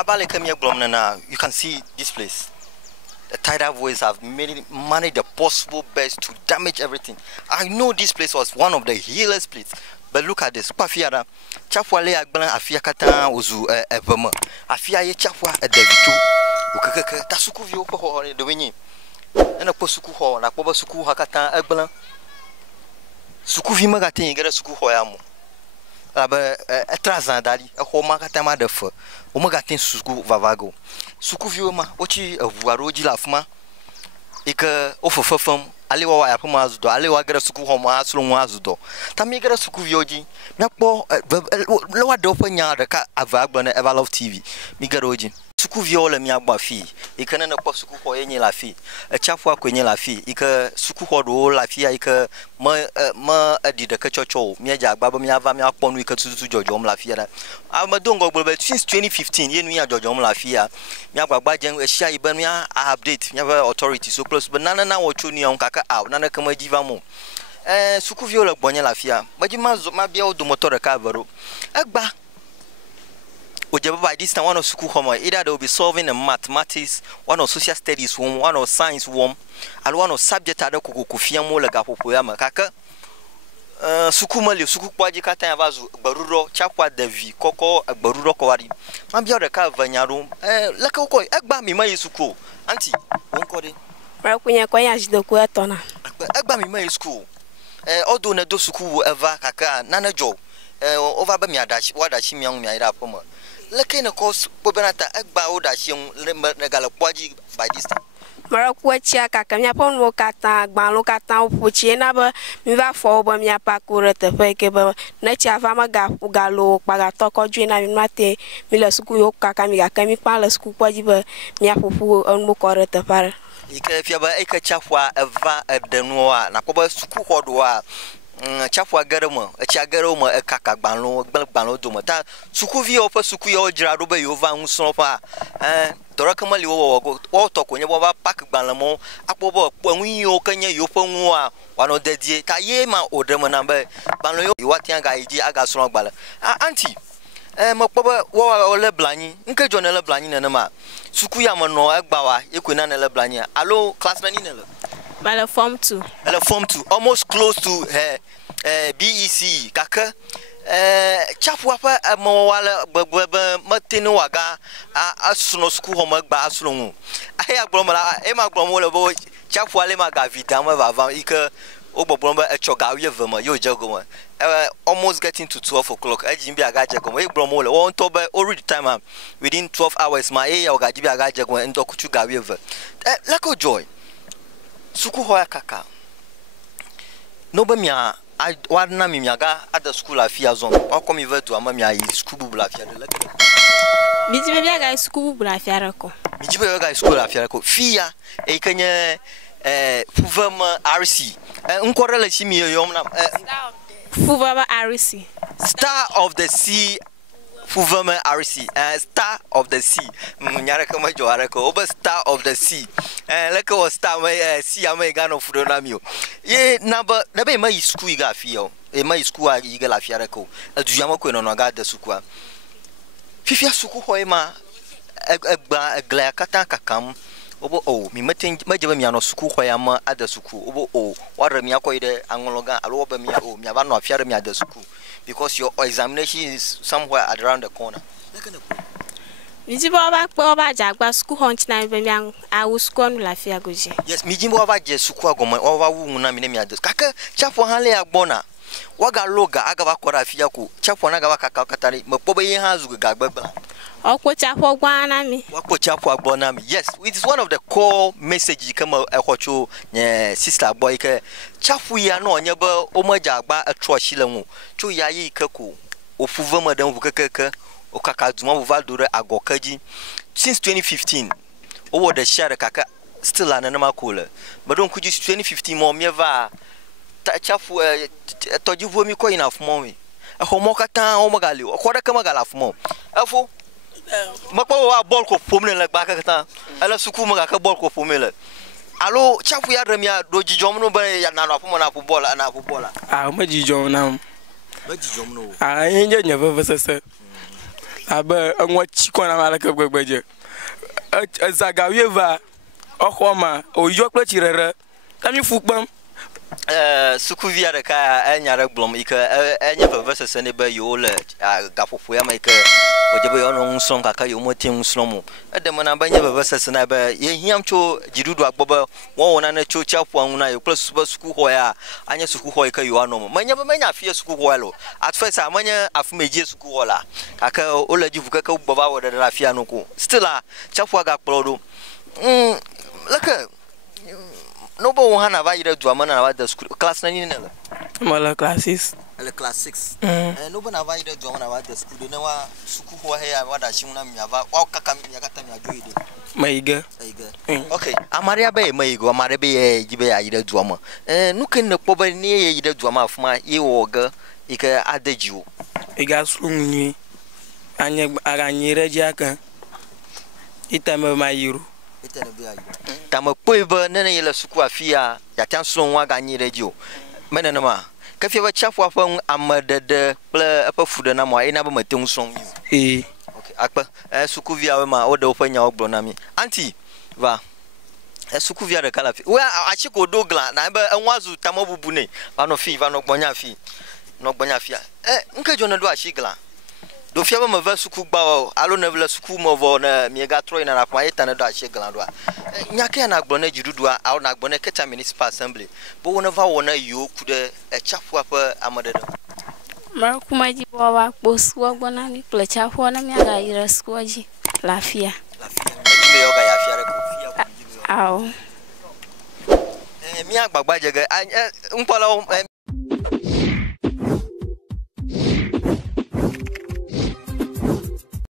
Abale Kemia Glomna, you can see this place. The tidal waves have managed the possible best to damage everything. I know this place was one of the healest places, but look at this. Pafiara, Chafwale Agban, Afia Kata, Uzu, Ebama, Afia Chafwa, a Davitu, Ukaka, Tasukuvio, the Winnie, and a Posuku Hall, a Poba Suku Hakata, Eblan, Sukuvi Magatin, get a Suku Hoyamo. A Trazan Daddy, a home Makatama de Fur, Omagatin Suku Vavago. Sukuvioma, Ochi of Waroji Lafma, Eka Ofofum, Aliwa Apamazudo, Aliwa Suku Homa, Slumwazudo, Tamigra Sukuvioji, Napo, Lower Dopanya, the cat Avagban, Evalov TV, Migaroji. Sukuviola Miabafi, Ekan Posuku Hoyeni Lafi, a Chafwa Quenya Lafi, Eka Sukuho Lafia, Eka Ma did a Kacho, Miaja, Baba Miava Miapon, we could to Jojom Lafia. Amadongo, but since 2015, Yenia Jojom Lafia, Miaba Bajan, a Shai Bamia, update, never authority so close, but Nana or Chunion Kaka out, Nana Kamajivamo. Sukuviola Bonya Lafia, but you must Mabio do motor cavero. Agba. By this time, one of school home, either they will be solving a mathematics, one of social studies one of science and one of subject other kukufiamo like Apoyama Kaka. Sukumali, Sukukwaji Kata Vazu, Baruro, Chapwa Devi, Coco, Baruro Kowari. Mabia the car Vanyarum, Lakoko, Egbami May Suku, Auntie, won't call it. Rakunya Koyas the Kuatona. Egbami May School. Although Nado Suku ever Kaka, Nana Joe, over Bamia Dash, what a shim young Mira Poma. Looking of course, Pobanata Egba that she Negalapoji by this time. Maracuatia, Cacamia Pon Wokata, Banlocata, Puchinaba, Miva for Bamia Pacura, the Pekeba, Nature Vamaga, Ugalo, Pagatoko, Jina, Mate, Milasuku, Cacamia, Camipala, Scupajiba, Miapu, and Mukora, the Para. If you have a chafwa, a denoa, Nakoba Suku Hodwa. Chafwa Garamo, a Chagaroma, a Kaka Banlo, Balbano Dumata, Sukuvi or Sukuyo, Jarabe, Yova, Sofa, Dorakamali, or talk when you were pack Balamo, Apobo, when we okanya, Yopomua, one of the day, Tayema or Demonambe, Bano, Watianga, Agason Bala. Auntie, Mokoba, or Leblani, Incajonella Blani and Nama, Sukuyama no Agbawa, Equinana Leblania, Allo, class Nanina. By form 2. Form 2, almost close to BEC. Kaka, Chapwapa, a Moala, Martino Waga, Asuno school homework by Asulungu. I have Bromala, Emma Bromola boy, Chapwalema Gavitama Vava, Ika, Obobromba, a Chogavia Verma, yo Jagoma. Almost getting to 12 o'clock. I Jimby Agajagoma, Bromola, one toba already time within 12 hours. My A or Gajibi Agajagoma and Dokuchu Gaviva. Lako joy. Suku hoya kaka. Nobamia, I wadna mimiaga at the school of Fiazon. Or come over to Amamia is school blafia. Mijibaga school blafiaraco. Mijibaga school of Fiaco. Fia, a Kenya Fuvama RC. Uncorrela Simio Yomna Fuvama RC. Star of the Sea. Fuvama RC, Star of the Sea. Nyaraka Joarako, over Star of the Sea. Like a star, see a megano Fudonamio. Ye, number, the my school gafio, a my school eagle of Yarako, a Jamako no Nagada Sukua. Fifia Suku Hoema, a glacata cam, oh, me meeting Majamiano Suku Hoyama at the Suku, oh, what a miacoide, Angologa, Alobamia, oh, Miavano of Yaramia the Suku. Because your examination is somewhere around the corner. Mijiboba Jagba school hunt now, I will scorn Lafia Guji. Yes, Mijiboba Jesukagoma over Wunamia. Kaka, Chapuhale Agbona. Waga Loga, Agava Korafiaku, Chapuanaga Kakatari, Mopobe has Gagba. Okochapuanami. Wakochapuabonami. Yes, it is one of the core messages come out a hocho, sister boy. Chafuya no never Omajaba a Troshilamo, Chuyayi Kaku, Ofuvama dan Vukaka, Okakazuma Valdura Agokaji. Since 2015, over the share Kaka still an animal cooler. But don't could you 2015 more Miava Chafu Tojivomi coin of mommy. A homokata omagali, or Kodakamagala of more. Mako bulk of formula like Bakata, Ala Sukumaka bulk of formula. Allo, Chafu Yadramia, Doji Jomno by Yanana Pumana Pubola and Apubola. Ah, Maji Jom now. Maji Jomno. I ain't never said. abe enwa chikona malaka gbegbeje zagawieva okhoma ojo kple chirere kami fukpam sukuvia de ka enyare blom ike enye veve sene be yo le gapopo ya maike ojebe yo no nsom kaka yo motin nsomo edem na banye veve sene be ye hiam cho jidudu agbobe wona na cho chapo anuna yo kle suku ho ya anye suku ho ike yo anom manya be manya afie suku ho lo at first amanya afumeje suku ho la kaka olaji fuka ka boba wo de afia no ko still a chapo aga kplodo laka no bo hana va ire duama na va the school class na ni nela mala classes ele class 6 no bo na va ire duama na va the school na wa suku ho he ya wa da shi na mia va wa kaka mia kata mia jo ide maiga okay amaria be maigo amare be jibe ya ire duama no ken ne kpo ba ni ye ire duama afuma ye woga ike adejiwo iga slunni anye aganyire jaka itame mayiru tama poiba nene yele suku afia ya tanson wa ganyire dio menene ma ka fie ba chafu afan amadede ple apa fude na mo ina ba maten son okay akpa suku via we ma o de ofanya ogbo na mi anti va suku via de kala fi we achiko dogla na ba enwazu tamabubu ne ba no fi va no gbonya fi nke jona do achigla do fiaba ma va suku gba alo na vla suku mo vo na mi ga troi na kwa yeta na do achigla do nyake na gbo na jidudu a na gbo na keta municipal assembly bo wona va wona yo kude chafu apa amadede ma kuma ji bo wa posu ogbo na mi ple chafu na mi aga ira skuaji lafia me yoga ya fiare ko fia ko aw mi agbagba jege npola